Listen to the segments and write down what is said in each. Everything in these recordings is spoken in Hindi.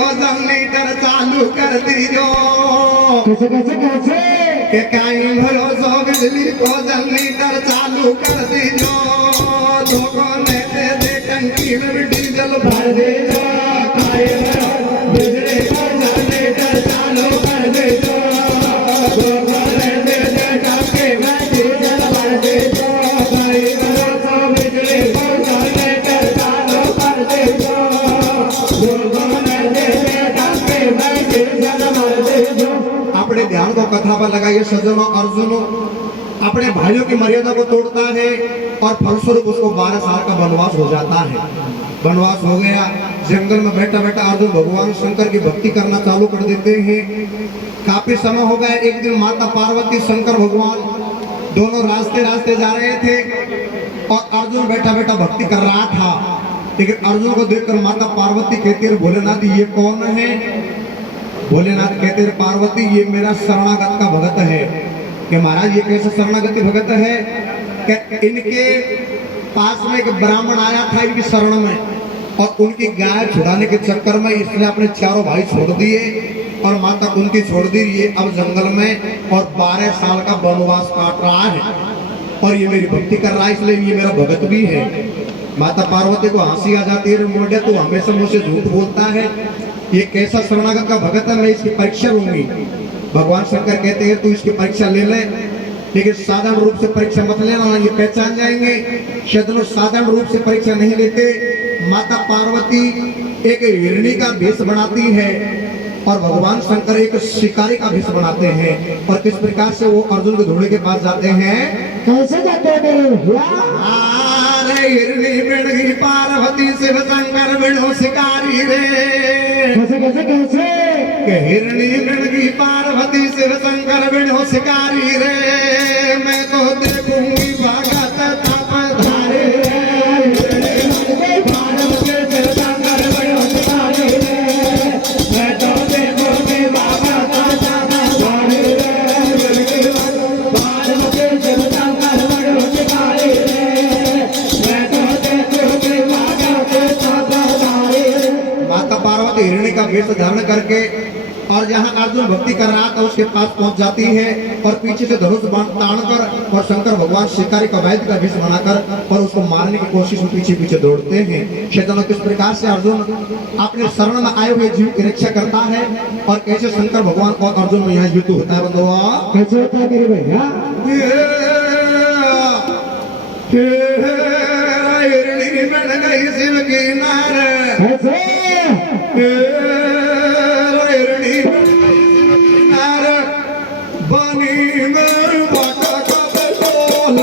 को जनरेटर चालू कर दीजो। कैसे कैसे कैसे के काई भरोसा बिजली को जनरेटर चालू कर दीजो। लोगों ने दे टंकी में डीजल भर दीजो। काई भरोसा बिजली को जनरेटर चालू कर दीजो। लोगों ने दे टंकी में डीजल भर दीजो। काई भरोसा बिजली को जनरेटर चालू कर दीजो। लोगों ने दे टंकी में डीजल भर दीजो। अपने ध्यान को कथा पर लगाइए सज्जनों। अर्जुन अपने भाइयों की मर्यादा को तोड़ता है और फलस्वरूप उसको 12 साल का वनवास हो जाता है। वनवास हो गया, जंगल में बैठा बैठा अर्जुन भगवान शंकर की भक्ति करना चालू कर देते हैं। काफी समय हो गया। एक दिन माता पार्वती शंकर भगवान दोनों रास्ते रास्ते जा रहे थे और अर्जुन बैठा बैठा भक्ति कर रहा था। लेकिन अर्जुन को देखकर माता पार्वती कहती है, भोलेनाथ ये कौन है? भोलेनाथ कहते हैं, पार्वती ये मेरा शरणागत का भगत है। कि महाराज ये कैसे शरणागति भगत है? कि इनके पास में एक ब्राह्मण आया था इनकी शरण में और उनकी गाय छुड़ाने के चक्कर में इसने अपने चारों भाई छोड़ दिए और माता उनकी छोड़ दी। ये अब जंगल में और 12 साल का वनवास काट रहा है और ये मेरी भक्ति कर रहा है, इसलिए ये मेरा भगत भी है। माता पार्वती को हंसी आ जाती है, मोड़े तू हमेशा मुझसे झूठ बोलता है, ये कैसा शरणागत का भगत है, मैं इसकी परीक्षा लूंगी। भगवान शंकर कहते हैं तू इसकी परीक्षा ले ले, लेकिन साधारण रूप से परीक्षा मत लेना, ये पहचान जाएंगे। शत्रुघ्न साधारण रूप से परीक्षा नहीं लेते। माता पार्वती एक हिरणी का भेष बनाती है और भगवान शंकर एक शिकारी का भेष बनाते हैं। और किस प्रकार से वो अर्जुन के घोड़े के पास जाते हैं? कैसे जाते हैं? हिरणी बिड़गी पार्वती शिव शंकर बिड़ो शिकारी रे। कैसे कैसे कैसे हिरणी बिड़गी पार्वती शिव शंकर बिड़ो शिकारी रे। मैं तो देखूंगी भगत तप धारे रे। पार्वती शिव शंकर बिड़ो शिकारी रे। मैं तो देखूंगी भगत तप धारे रे। पार्वती शिव शंकर बिड़ो शिकारी रे। माता पार्वती हिरणी का वेश धारण करके और जहां अर्जुन भक्ति कर रहा था उसके पास पहुंच जाती है और पीछे से धनुष बाण ताड़कर और शंकर भगवान शिकारी का वैद्य का वेश बनाकर और उसको मारने की कोशिश में पीछे पीछे दौड़ते हैं। शैतानों किस प्रकार से अर्जुन अपने शरण में आए हुए जीव की रक्षा करता है और कैसे शंकर भगवान और अर्जुन में यहाँ युद्ध होता है। बंधुआ कैसे होता है मेरे भैया? हिरणी बन गई शिव की नार। कैसे हिरणी नार बनी में बाटा का बटोल।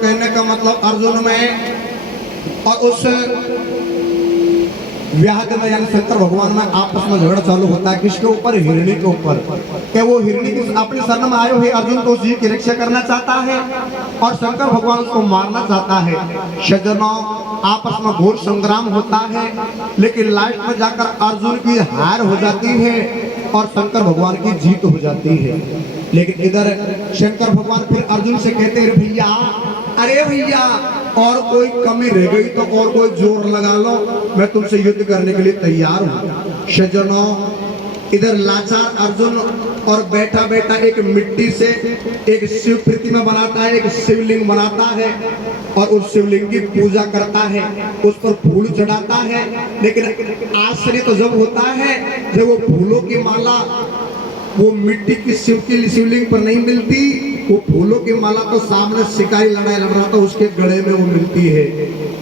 कहने का मतलब अर्जुन में और उस व्याध में यानी शंकर भगवान में आपस में झगड़ा चालू होता है। किसके ऊपर? हिरणी के ऊपर। कि वो हिरणी की अपने शरण में आए हुए अर्जुन को जीव की रक्षा करना चाहता है और शंकर भगवान उसको मारना चाहता है। सज्जनों आपस में घोर संग्राम होता है, लेकिन लास्ट में जाकर अर्जुन की हार हो जाती है और शंकर भगवान की जीत हो जाती है। लेकिन इधर शंकर भगवान फिर अर्जुन से कहते हैं, भैया अरे भैया और कोई कमी रह गई तो और कोई जोर लगा लो, मैं तुमसे युद्ध करने के लिए तैयार हूँ। सज्जनों, इधर लाचार अर्जुन और बैठा बैठा एक मिट्टी से एक शिव प्रतिमा बनाता है, एक शिवलिंग बनाता है और उस शिवलिंग की पूजा करता है, उस पर फूल चढ़ाता है। लेकिन आश्चर्य तो जब होता है जब वो फूलों की माला वो मिट्टी की शिवलिंग पर नहीं मिलती, वो फूलों की माला तो सामने शिकारी लड़ाई लड़ रहा था उसके गले में वो मिलती है।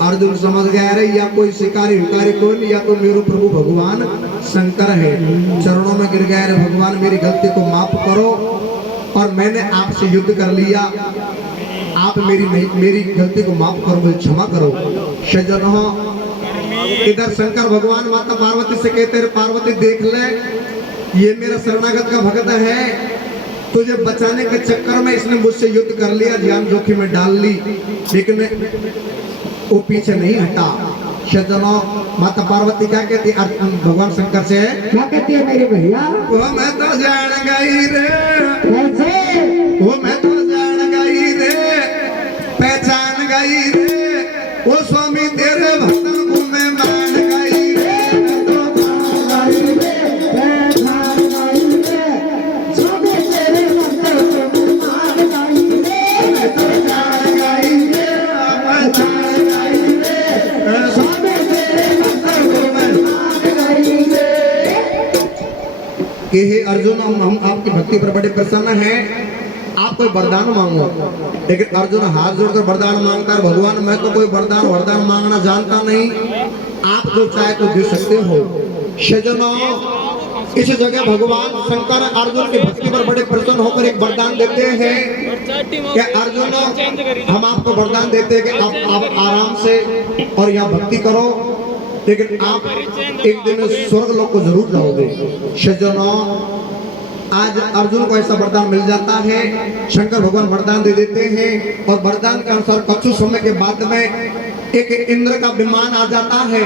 अर्जुन समझ गया रे या कोई शिकारी विकारी कोई नहीं, या तो मेरे प्रभु भगवान शंकर है। चरणों में गिर गया रे भगवान मेरी गलती को माफ करो और मैंने आपसे युद्ध कर लिया, आप मेरी गलती को माफ करो, मुझे क्षमा करो। सज्जनों, इधर शंकर भगवान माता पार्वती से कहते हैं पार्वती देख ले, ये मेरा शरणागत का भक्त है, तुझे बचाने के चक्कर में इसने मुझसे युद्ध कर लिया, जान जोखिम में डाल ली, लेकिन वो पीछे नहीं हटा। सज्जनों, माता पार्वती क्या कहती है भगवान शंकर से? क्या कहती है मेरे भैया? वो मैं तो जान गई रे, कैसे? वो मैं तो जान गई रे, पहचान गई रे, वो स्वामी तेरे भक्तन को मैं मान गई रे, मैं तो जान गई रे, पहचान गई रे, स्वामी तेरे भक्तन को मैं मान गई रे, मैं तो जान गई रे, पहचान गई रे, स्वामी तेरे भक्तन को मैं मान गई रे। कि हे अर्जुन, हम आपकी भक्ति पर बड़े प्रसन्न हैं, आप कोई वरदान मांगो। लेकिन अर्जुन हाथ जोड़कर वरदान मांगता है, भगवान मैं तो कोई वरदान मांगना जानता नहीं, आप जो चाहे तो दे सकते हो। सज्जनों, इस जगह भगवान शंकर अर्जुन की भक्ति पर बड़े प्रसन्न होकर एक वरदान देते हैं कि अर्जुन हम आपको वरदान देते हैं कि आप आराम से और यहाँ भक्ति करो, लेकिन आप एक दिन स्वर्ग लोक को जरूर जाओगे। सज्जनों, आज अर्जुन को ऐसा वरदान मिल जाता है, शंकर भगवान वरदान दे देते हैं और वरदान के अनुसार कुछ समय के बाद में एक इंद्र का विमान आ जाता है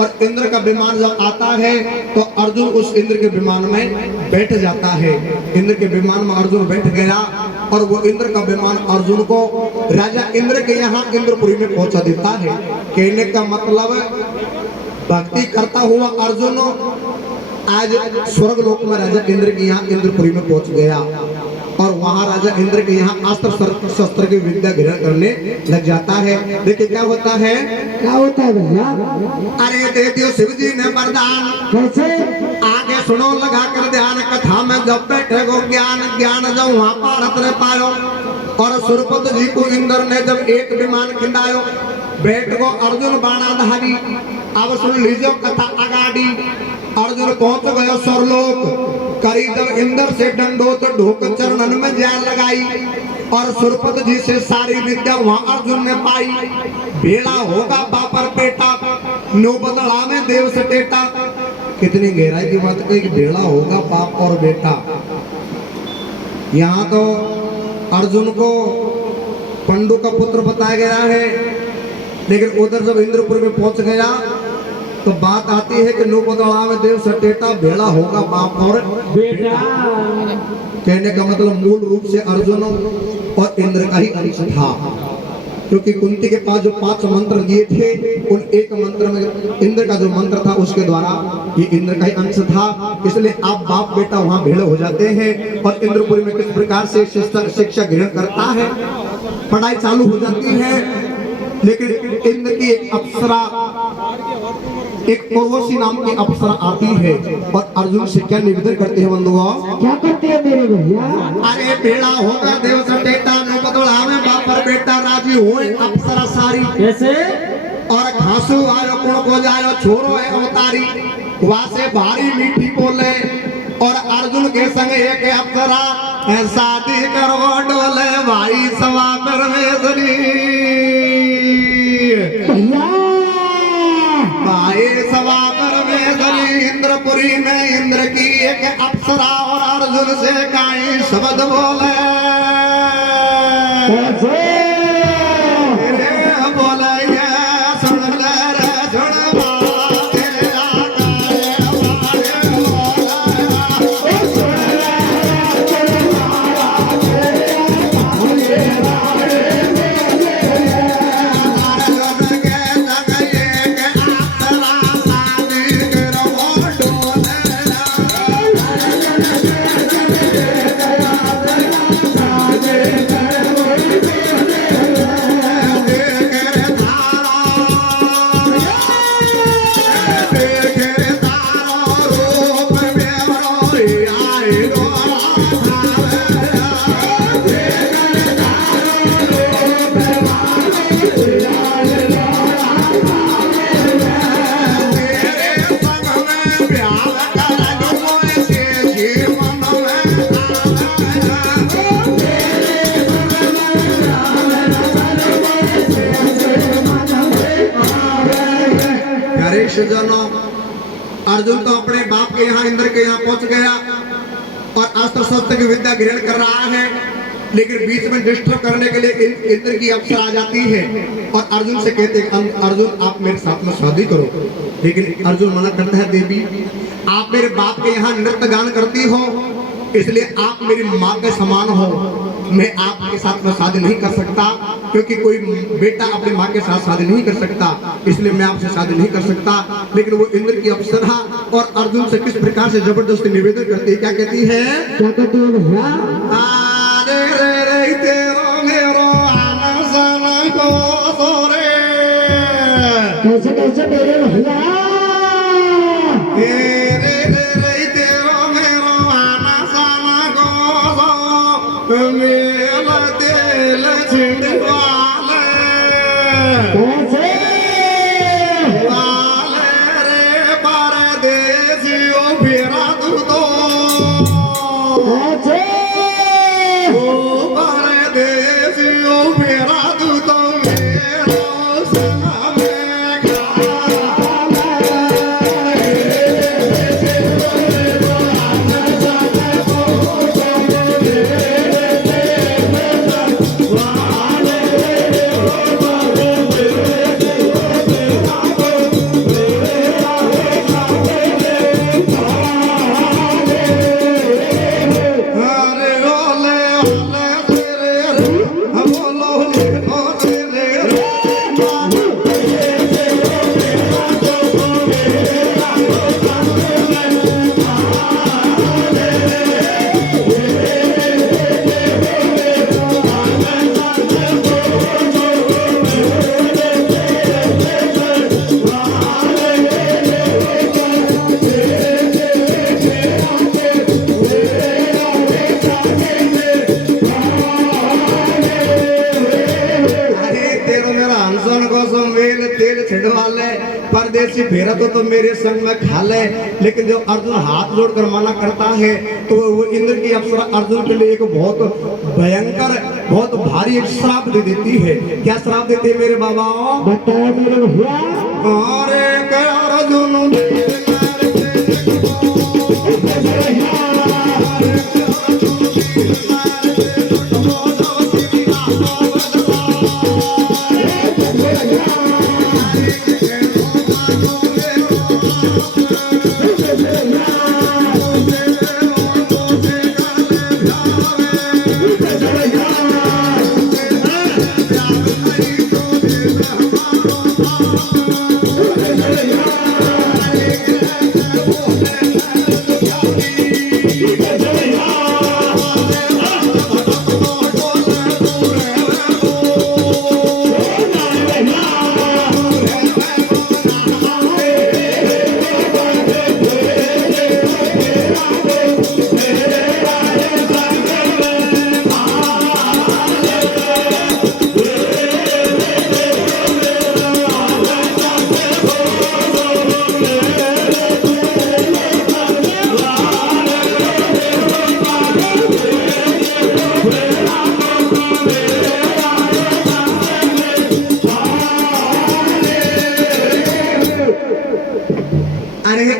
और इंद्र का विमान जब आता है तो अर्जुन उस इंद्र के विमान में बैठ जाता है। इंद्र के विमान में अर्जुन बैठ गया और वो इंद्र का विमान अर्जुन को राजा इंद्र के यहाँ इंद्रपुरी में पहुंचा देता है। कहने का मतलब भक्ति करता हुआ अर्जुन आज स्वर्ग लोक में राजा इंद्र के यहाँ इंद्रपुरी में पहुंच गया और वहां राजा इंद्र के यहाँ अस्त्र शस्त्र की विद्या ग्रहण करने लग जाता है। देखिए क्या होता है? क्या होता है भैया? अरे दे दियो शिव जी ने वरदान, कैसे? आगे सुनो लगा कर ध्यान, कथा में जब बैठे गो ज्ञान जब वहाँ पारत ने पायो और सुरपत जी को इंद्र ने जब एक विमान खिंदायो, बैठ गो अर्जुन बाणाधारी। अब सुन लीजिए कथा अगाड़ी। अर्जुन पहुंच गयो स्वर्लोक, करी जब इंद्र से दंडोत ढोक चरणन में जान लगाई और सुरपत जी से सारी विद्या वहां अर्जुन ने पाई। भेड़ा होगा बापर बेटा, नो बदला में देव से टेटा। कितनी गहराई की बात कही कि भेड़ा होगा बाप और बेटा। यहाँ तो अर्जुन को पंडु का पुत्र बताया गया है, लेकिन उधर जब इंद्रपुर में पहुंच गया तो बात आती है कि नो बदला में देव सटेटा, भेड़ा होगा बाप और बेटा। कहने का मतलब मूल रूप से अर्जुन और इंद्र का ही अंश था, क्योंकि कुंती के पास जो 5 मंत्र दिए थे उन एक मंत्र में इंद्र का जो मंत्र था उसके द्वारा ये इंद्र का ही अंश था। इसलिए आप बाप बेटा वहां भेड़ हो जाते हैं और इंद्रपुरी में किस प्रकार से शिक्षा ग्रहण करता है, पढ़ाई चालू हो जाती है। लेकिन इंद्र की एक अप्सरा, एक उर्वशी नाम की अप्सरा आती है और अर्जुन से क्या निवेदन करते हैं बंधुओं? क्या करते हैं मेरे भैया? अरे भेड़ा होगा देव सटेटा, नो बदला में बापर बेटा, राजी होए अप्सरा सारी। कैसे? और घासू आयो कुण को जायो, छोरो है अवतारी, वासे भारी मीठी बोले और अर्जुन के संग एक अप्सरा शादी करवो डोले भाई सवा परमेश्वरी। भाई सवा परमेश्वरी इंद्रपुरी में इंद्र की एक अप्सरा और अर्जुन से काई शब्द बोले। बोले ये सुन ले रे सुन सज्जनों, अर्जुन तो अपने बाप के यहाँ इंद्र के यहाँ पहुंच गया और अस्त्र शस्त्र की विद्या ग्रहण कर रहा है, लेकिन बीच में डिस्टर्ब करने के लिए इंद्र की अप्सरा आ जाती है और अर्जुन से कहते हैं अर्जुन आप मेरे साथ में शादी करो। लेकिन अर्जुन मना करता है, देवी आप मेरे बाप के यहाँ नृत्य गान करती हो, इसलिए आप मेरी माँ के समान हो, मैं आपके साथ में शादी नहीं कर सकता, क्योंकि कोई बेटा अपनी माँ के साथ शादी नहीं कर सकता, इसलिए मैं आपसे शादी नहीं कर सकता। लेकिन वो इंद्र की अप्सरा और अर्जुन से किस प्रकार से जबरदस्ती निवेदन करती है, क्या कहती है? क्या कहती है भैया? अरे रे रे तेरो मेरो आना जाना को रे, कैसे कैसे मेरे भैया? रे रे तेरो मेरो आना जाना को मेला तेल छिड़वाले, कैसे? वाले रे परदेसियो फेरा तू तो, कैसे? ओ परदेसियो फेरा तू तो मेरो सना में खाला। अरे ओले ओले तेरे रे, बोलो ले ओले रे, अरे तेरो मेरा हंसन को सो मेल तेल छिड़वा ले, परदेसी फेरा तो मेरे संग में खा ले। लेकिन जब अर्जुन हाथ जोड़कर मना करता है तो वो इंद्र की अप्सरा अर्जुन के लिए एक बहुत भयंकर बहुत भारी एक श्राप दे देती है। क्या श्राप देती है मेरे बाबा? बताओ मेरे भैया। अरे क्या अर्जुन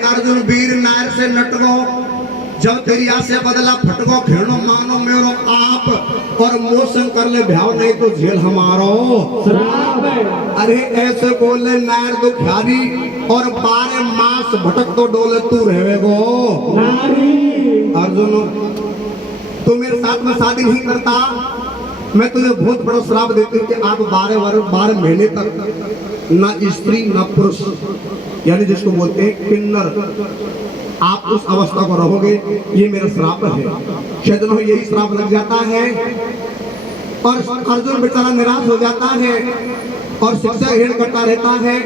अर्जुन वीर नार से नटको, जब तेरी आशा बदला फटको, खेलो मानो मेरो आप और मोशन कर ले भ्याव, नहीं तो झेल हमारो श्राप है। अरे ऐसे बोले नार दुखारी और 12 मास भटक तो डोले तू रहे गो नारी। अर्जुन तू मेरे साथ में शादी नहीं करता, मैं तुझे बहुत बड़ा श्राप देती हूँ कि आप 12 महीने तक ना स्त्री ना पुरुष, यानी जिसको बोलते हैं किन्नर, आप उस अवस्था को रहोगे, ये मेरा श्राप है। शायद यही श्राप लग जाता है और अर्जुन बेचारा निराश हो जाता है और शिक्षा ग्रहण करता रहता है।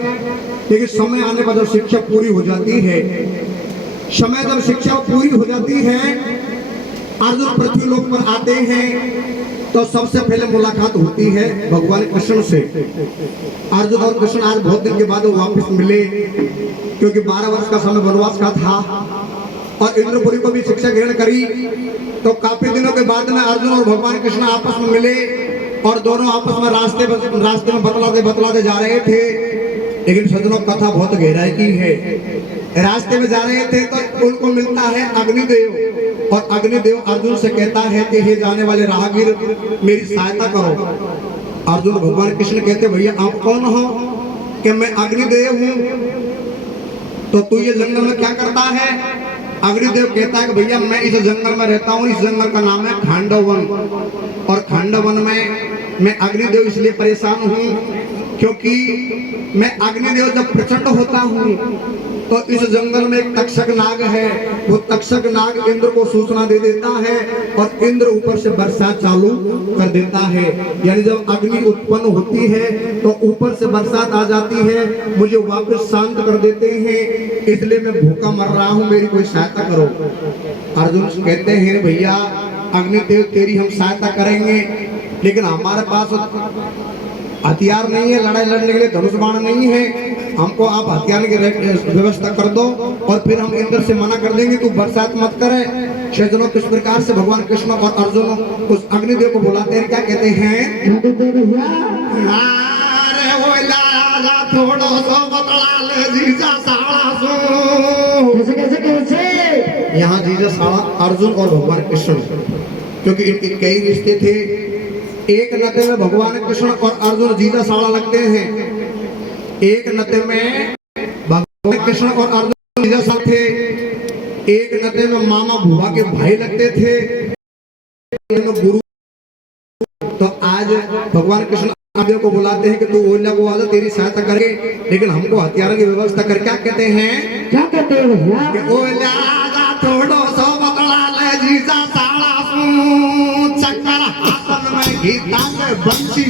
लेकिन समय आने पर जब शिक्षा पूरी हो जाती है, समय जब शिक्षा पूरी हो जाती है, अर्जुन पृथ्वी लोक पर आते हैं तो सबसे पहले मुलाकात होती है भगवान कृष्ण से। अर्जुन और कृष्ण आज बहुत दिन के बाद वापस मिले, क्योंकि 12 वर्ष का समय वनवास का था और इंद्रपुरी को भी शिक्षा ग्रहण करी। तो काफी दिनों के बाद में अर्जुन और भगवान कृष्ण आपस में मिले और दोनों आपस में रास्ते में बतलाते जा रहे थे। लेकिन सज्जनों कथा बहुत गहराई की है। रास्ते में जा रहे थे तो उनको मिलता है अग्निदेव, और अग्निदेव अर्जुन से कहता है कि हे जाने वाले राहगीर, मेरी सहायता करो। अर्जुन भगवान कृष्ण कहते भैया आप कौन हो? कि मैं अग्निदेव हूँ। तो तू ये जंगल में क्या करता है? अग्निदेव कहता है कि भैया मैं इस जंगल में रहता हूँ, इस जंगल का नाम है खांडवन, और खांडवन में मैं अग्निदेव इसलिए परेशान हूँ क्योंकि मैं अग्निदेव जब प्रचंड होता हूँ तो इस जंगल में एक तक्षक नाग है। वो तक्षक नाग इंद्र को सूचना दे देता है और इंद्र ऊपर से बरसात चालू कर देता है। यानी जब अग्नि उत्पन्न होती है तो ऊपर से बरसात आ जाती है, मुझे वापस शांत कर देते हैं, इसलिए मैं भूखा मर रहा हूँ, मेरी कोई सहायता करो। अर्जुन कहते हैं भैया अग्निदेव तेरी हम सहायता करेंगे, लेकिन हमारे पास हथियार नहीं है, लड़ाई लड़ने के लिए धनुष बाण नहीं है, हमको आप हथियार की व्यवस्था कर दो और फिर हम इंद्र से मना कर देंगे तू बरसात मत करे। शेजनों किस प्रकार से भगवान कृष्ण और अर्जुन उस अग्निदेव को बुलाते हैं, क्या कहते हैं? अरे वो लाला थोड़ा सा बतला ले जीजा साला सो। कैसे यहाँ जीजा साला अर्जुन और भगवान कृष्ण, क्योंकि इनके कई रिश्ते थे। एक नाते में भगवान कृष्ण और अर्जुन जीजा साला लगते हैं, एक नाते में भगवान कृष्ण और अर्जुन जीजा साला थे, एक नाते में मामा बुआ के भाई लगते थे, गुरु। तो आज भगवान कृष्ण अर्जुन को बुलाते हैं कि तू ओला को आजा, तेरी सहायता करेंगे, लेकिन हमको हथियारों की व्यवस्था कर। क्या कहते हैं? क्या कहते हैं भैया? कि ओला आजा थोड़ो सो बतला ले जीजा साला चक्कर हाथन में गीता में बंसी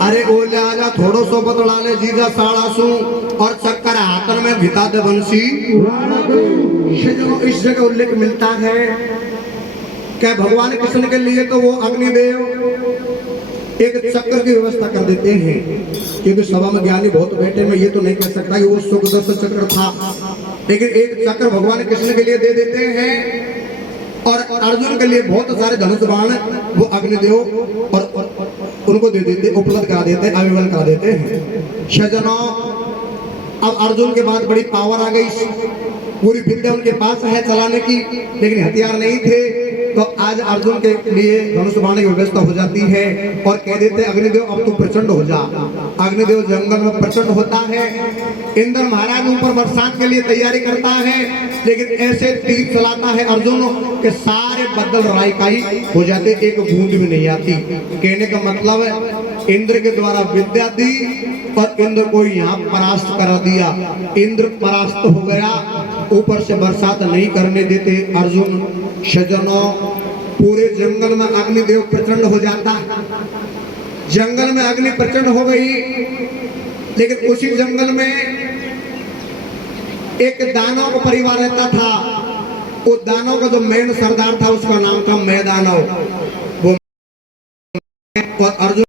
अरे बोले आजा थोड़ो सो बतला ले जीजा साड़ा सू और चक्कर हाथन में घिता दे बंसी। इस जगह उल्लेख मिलता है क्या भगवान कृष्ण के लिए तो वो अग्निदेव एक चक्र की व्यवस्था कर देते हैं, क्योंकि सभा में ज्ञानी बहुत बैठे, में ये तो नहीं कह सकता कि वो सुखदर्शन चक्र था, लेकिन एक चक्र भगवान कृष्ण के लिए दे देते हैं और अर्जुन के लिए बहुत सारे धनुष बाण वो अग्निदेव और उनको दे देते, उपलब्ध करा देते, अवेलेबल करा देते हैं। सज्जनों अब अर्जुन के बाद बड़ी पावर आ गई, पूरी विद्या उनके पास है चलाने की, लेकिन हथियार नहीं थे। तो आज अर्जुन के लिए धनुष बाण की व्यवस्था हो जाती है और कह देते अग्निदेव अब तू प्रचंड हो जा। अग्निदेव जंगल में प्रचंड होता है, इंद्र महाराज ऊपर बरसात के लिए तैयारी करता है, लेकिन ऐसे तीर चलाता है अर्जुन के सारे बदल रायकाई हो जाते, एक बूंद भी नहीं आती। कहने का मतलब है इंद्र के द्वारा विद्या दी और इंद्र को यहाँ परास्त करा दिया, इंद्र परास्त हो गया, ऊपर से बरसात नहीं करने देते अर्जुन। सज्जनों पूरे जंगल में अग्निदेव प्रचंड हो जाता, जंगल में अग्नि प्रचंड हो गई, लेकिन उसी जंगल में एक दानव का परिवार रहता था। वो दानव का जो मेन सरदार था उसका नाम था मैदानव। वो और अर्जुन